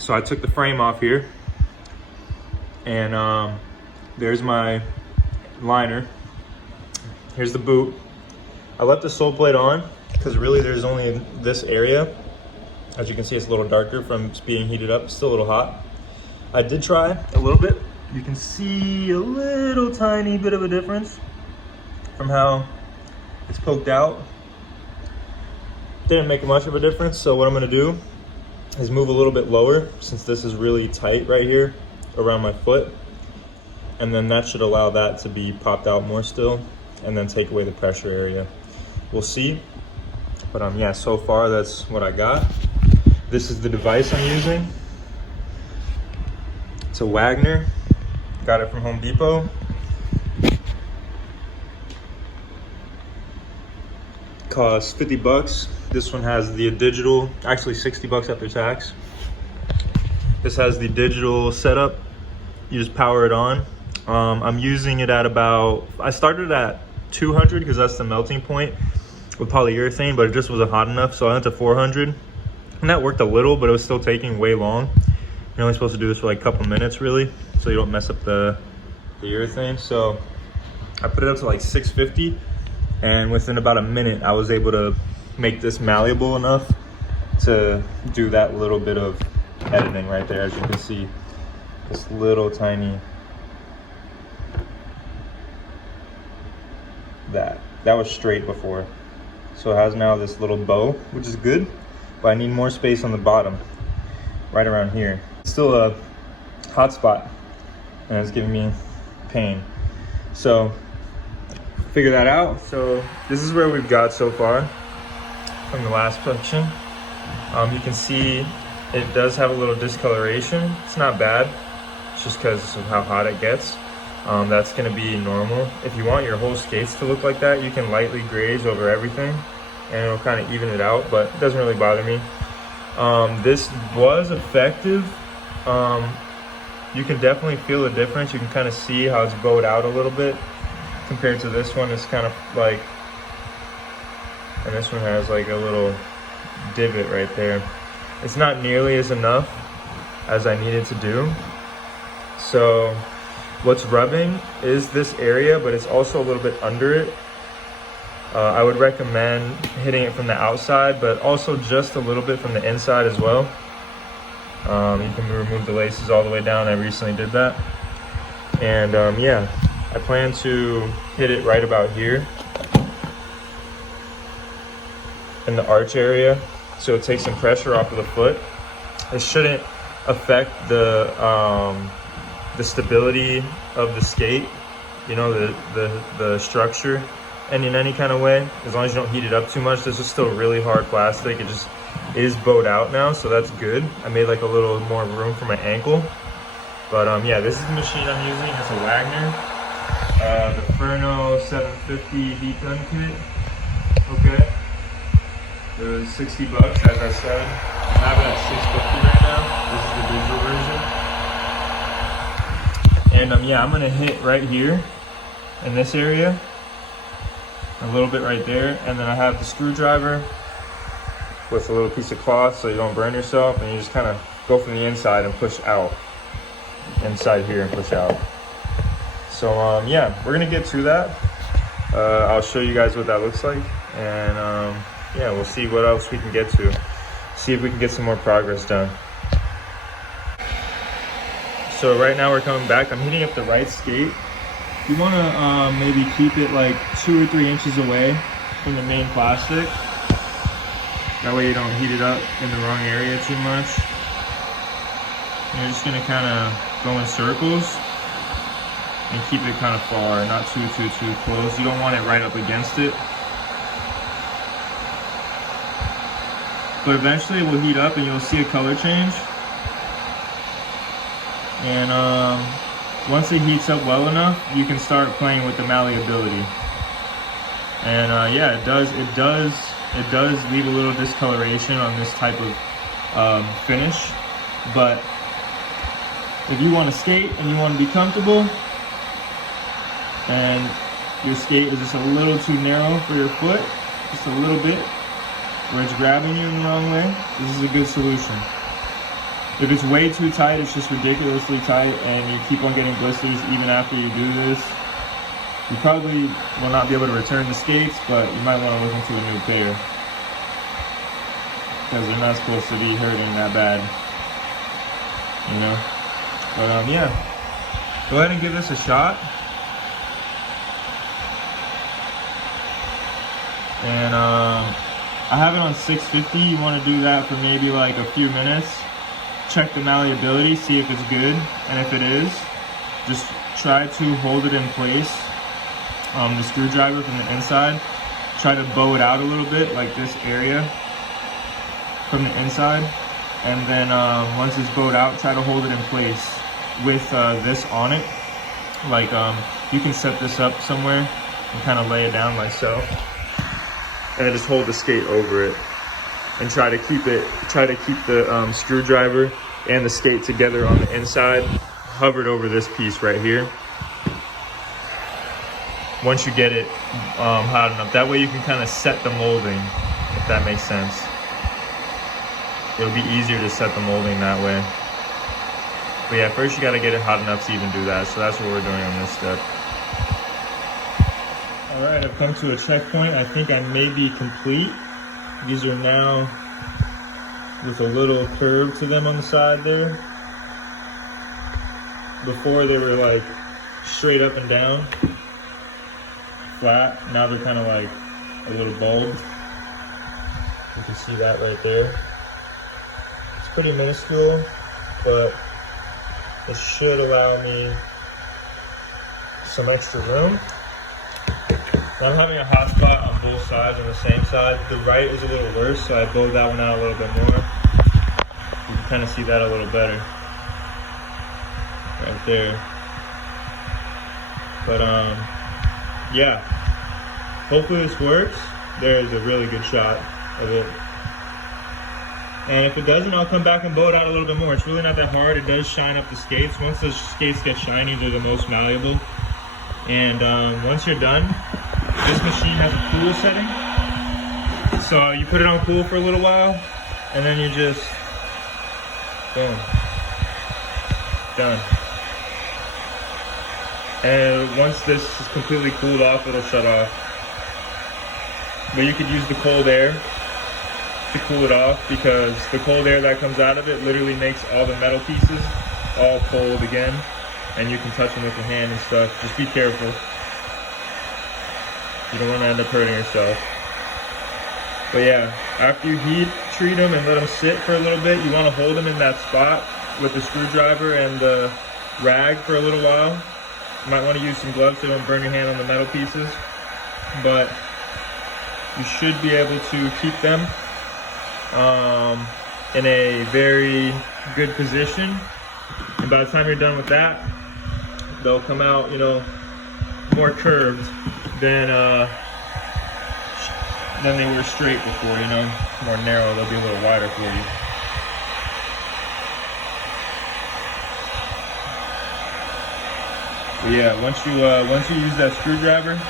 So I took the frame off here, and there's my liner. Here's the boot. I left the sole plate on because really there's only this area. As you can see, it's a little darker from being heated up. It's still a little hot. I did try a little bit. You can see a little tiny bit of a difference from how it's poked out. Didn't make much of a difference. So what I'm gonna do is move a little bit lower, since this is really tight right here around my foot. And then that should allow that to be popped out more still, and then take away the pressure area. We'll see. But yeah, so far that's what I got. This is the device I'm using. It's a Wagner. Got it from Home Depot. Costs 50 bucks. This one has the digital, actually 60 bucks after tax. This has the digital setup. You just power it on. I'm using it at about, I started at 200 because that's the melting point with polyurethane, but it just wasn't hot enough, so I went to 400. And that worked a little, but it was still taking way long. You're only supposed to do this for like a couple minutes really, so you don't mess up the urethane. So I put it up to like 650, and within about a minute I was able to make this malleable enough to do that little bit of editing right there. As you can see, this little tiny, that was straight before, so it has now this little bow, which is good, but I need more space on the bottom, right around here. It's still a hot spot, and it's giving me pain. So figure that out. So this is where we've got so far from the last section. You can see it does have a little discoloration. It's not bad. It's just because of how hot it gets. That's going to be normal. If you want your whole skates to look like that, you can lightly graze over everything and it'll kind of even it out, but it doesn't really bother me. This was effective. You can definitely feel the difference. You can kind of see how it's bowed out a little bit compared to this one. It's kind of like, and this one has like a little divot right there. It's not nearly as enough as I needed to do. So what's rubbing is this area, but it's also a little bit under it. I would recommend hitting it from the outside, but also just a little bit from the inside as well. You can remove the laces all the way down. I recently did that. And yeah, I plan to hit it right about here in the arch area, so it takes some pressure off of the foot. It shouldn't affect the stability of the skate, you know, the structure, and in any kind of way, as long as you don't heat it up too much. This is still really hard plastic. It just is bowed out now, so that's good. I made like a little more room for my ankle. But yeah, this is the machine I'm using. It's a Wagner, the Furno 750 heat gun kit. Okay, it was 60 bucks, as I said. I have it at 650 right now. This is the digital version. And yeah, I'm gonna hit right here in this area, a little bit right there, and then I have the screwdriver with a little piece of cloth so you don't burn yourself, and you just kind of go from the inside and push out, inside here and push out. So yeah, we're gonna get to that. I'll show you guys what that looks like, and yeah, we'll see what else we can get to, see if we can get some more progress done. So right now we're coming back. I'm heating up the right skate. You want to maybe keep it like 2 or 3 inches away from the main plastic. That way you don't heat it up in the wrong area too much. You're just going to kind of go in circles and keep it kind of far, not too close. You don't want it right up against it. But eventually it will heat up and you'll see a color change. And once it heats up well enough, you can start playing with the malleability. And yeah, it does leave a little discoloration on this type of finish. But if you want to skate and you want to be comfortable, and your skate is just a little too narrow for your foot, just a little bit, where it's grabbing you in the wrong way, this is a good solution. If it's way too tight, it's just ridiculously tight, and you keep on getting blisters even after you do this, you probably will not be able to return the skates, but you might want to look into a new pair, because they're not supposed to be hurting that bad, you know? But yeah, go ahead and give this a shot. And I have it on 650. You want to do that for maybe like a few minutes. Check the malleability, see if it's good, and if it is, just try to hold it in place. The screwdriver from the inside, try to bow it out a little bit, like this area from the inside, and then once it's bowed out, try to hold it in place with this on it. Like you can set this up somewhere and kind of lay it down like so, and then just hold the skate over it. And try to keep the screwdriver and the skate together on the inside, hovered over this piece right here. Once you get it hot enough, that way you can kind of set the molding, if that makes sense. It'll be easier to set the molding that way. But yeah, first you got to get it hot enough to even do that. So that's what we're doing on this step. All right, I've come to a checkpoint. I think I may be complete. These are now with a little curve to them on the side there. Before they were like straight up and down, flat. Now they're kind of like a little bulb. You can see that right there. It's pretty minuscule, but it should allow me some extra room. I'm having a hot spot on both sides on the same side. The right is a little worse, so I bowed that one out a little bit more. You can kind of see that a little better right there. But yeah, hopefully this works. There's a really good shot of it. And if it doesn't, I'll come back and bow it out a little bit more. It's really not that hard. It does shine up the skates. Once the skates get shiny, they're the most malleable. And once you're done, this machine has a cool setting. So you put it on cool for a little while, and then you just, boom, done. And once this is completely cooled off, it'll shut off. But you could use the cold air to cool it off, because the cold air that comes out of it literally makes all the metal pieces all cold again, and you can touch them with your hand and stuff. Just be careful. You don't want to end up hurting yourself. But yeah, after you heat treat them and let them sit for a little bit, you want to hold them in that spot with the screwdriver and the rag for a little while. You might want to use some gloves so you don't burn your hand on the metal pieces. But you should be able to keep them in a very good position. And by the time you're done with that, they'll come out, you know, more curved than they were straight before, you know, more narrow. They'll be a little wider for you. But yeah, once you use that screwdriver,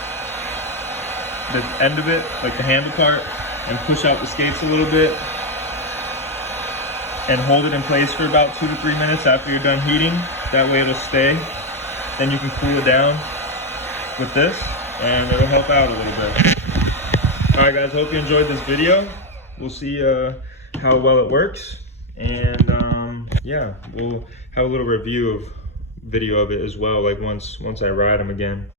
the end of it, like the handle part, and push out the skates a little bit, and hold it in place for about 2 to 3 minutes after you're done heating. That way it'll stay. Then you can cool it down with this, and it'll help out a little bit. All right, guys, hope you enjoyed this video. We'll see how well it works, and yeah, we'll have a little video of it as well, like once I ride them again.